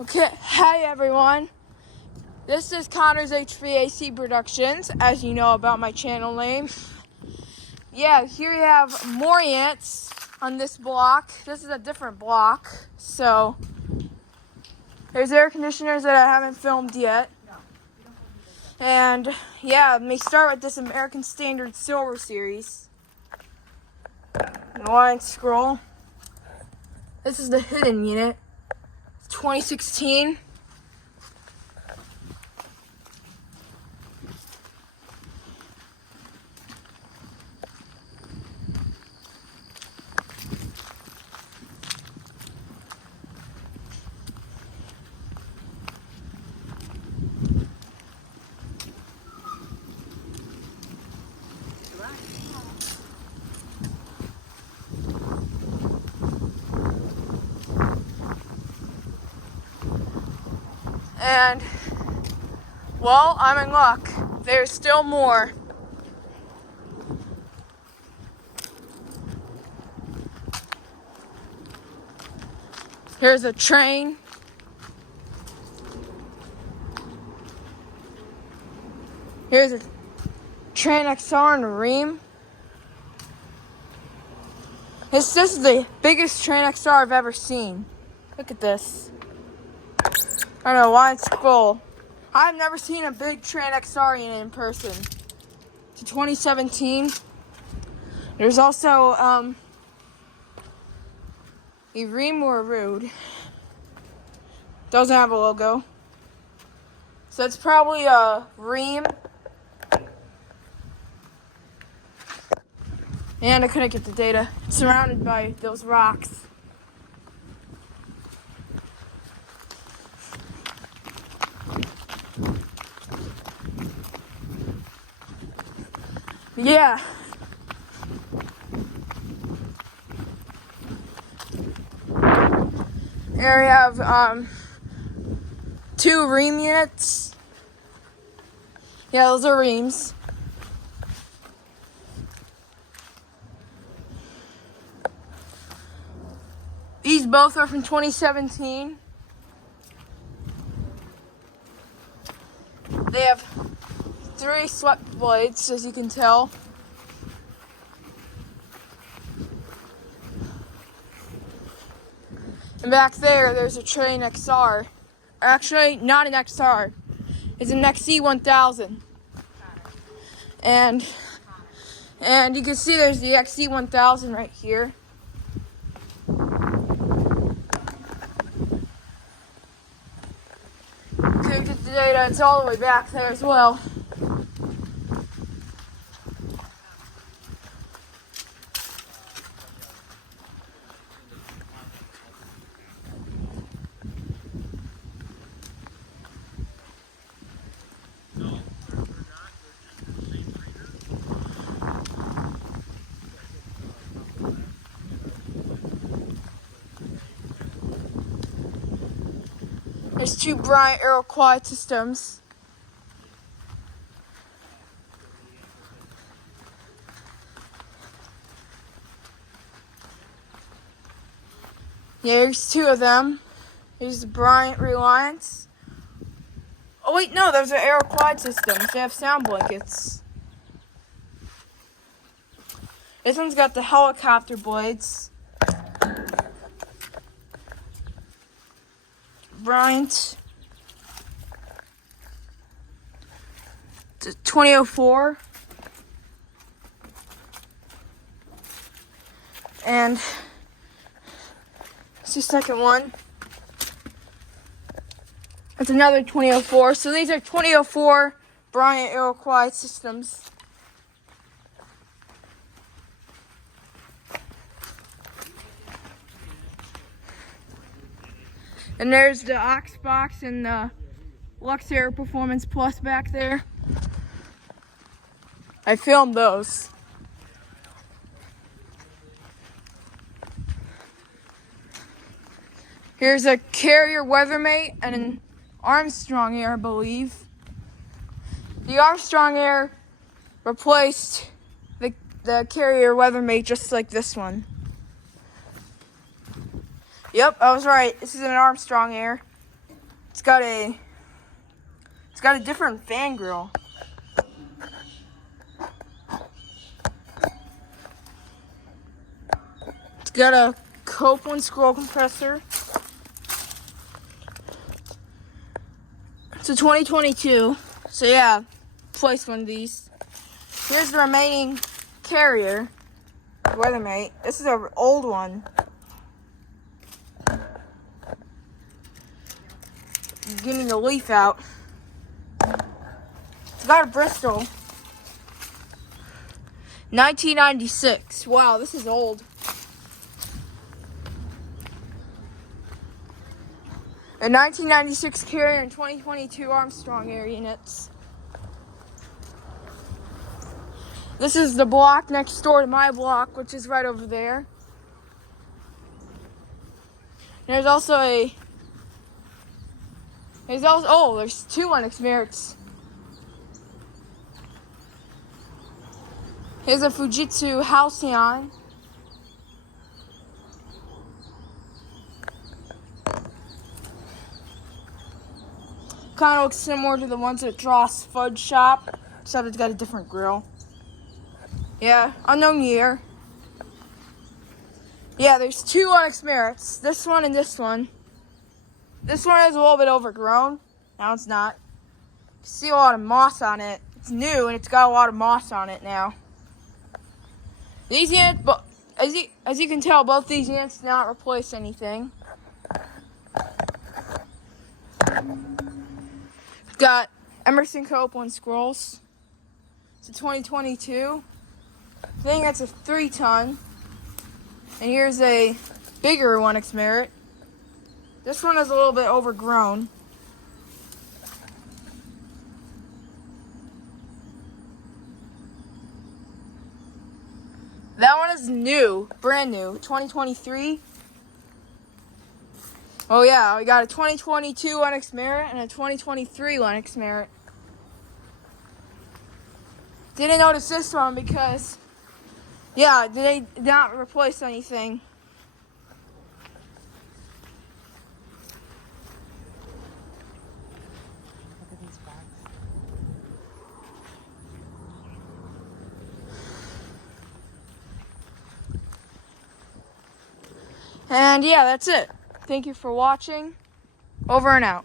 Okay, hi everyone. This is Connor's HVAC Productions, as you know about my channel name. Yeah, here you have more ants on this block. This is a different block, so there's air conditioners that I haven't filmed yet. And yeah, let me start with this American Standard Silver Series. Line scroll. This is the hidden unit. 2016. And, well, I'm in luck. There's still more. Here's a train. Here's a train XR and a ream. This is the biggest train XR I've ever seen. Look at this. I don't know why it's full. I've never seen a big train XR unit in person. It's 2017. There's also a ream or a road. Doesn't have a logo. So it's probably a ream. And I couldn't get the data. It's surrounded by those rocks. Yeah. Here we have two ream units. Yeah, those are reams. These both are from 2017. They have 3 swept blades, as you can tell. And back there's a train XR. Actually, not an XR. It's an XC1000. And you can see there's the XC1000 right here. Couldn't get the data, it's all the way back there as well. There's 2 Bryant AR Quiet systems. Yeah, there's 2 of them. There's the Bryant Reliance. Oh wait, no, those are AR Quiet systems. They have sound blankets. This one's got the helicopter blades. Bryant. It's a 2004. And it's the second one. It's another 2004. So these are 2004 Bryant AR Quiet systems. And there's the aux box and the Lux Air Performance Plus back there. I filmed those. Here's a Carrier Weathermate and an Armstrong Air, I believe. The Armstrong Air replaced the Carrier Weathermate just like this one. Yep, I was right. This is an Armstrong Air. It's got a different fan grill. It's got a Copeland scroll compressor. It's a 2022. So yeah, place one of these. Here's the remaining carrier, Weathermate. This is an old one. Getting the leaf out. It's got a Bristol. 1996. Wow, this is old. A 1996 carrier and 2022 Armstrong air units. This is the block next door to my block, which is right over there. There's also there's two Lennox Merits. Here's a Fujitsu Halcyon. Kind of looks similar to the ones at Dross Fudge Shop, except it's got a different grill. Yeah, unknown year. Yeah, there's two Lennox Merits. This one and this one. This one is a little bit overgrown. Now it's not. You see a lot of moss on it. It's new and it's got a lot of moss on it now. These units, but as you can tell, both these units did not replace anything. Got Emerson Copeland scrolls. It's a 2022. I think that's a 3-ton. And here's a bigger Lennox Merit. This one is a little bit overgrown. That one is new, brand new, 2023. Oh yeah, we got a 2022 Lennox Merit and a 2023 Lennox Merit. Didn't notice this one because, yeah, they did not replace anything. Look at these bags. And yeah, that's it. Thank you for watching. Over and out.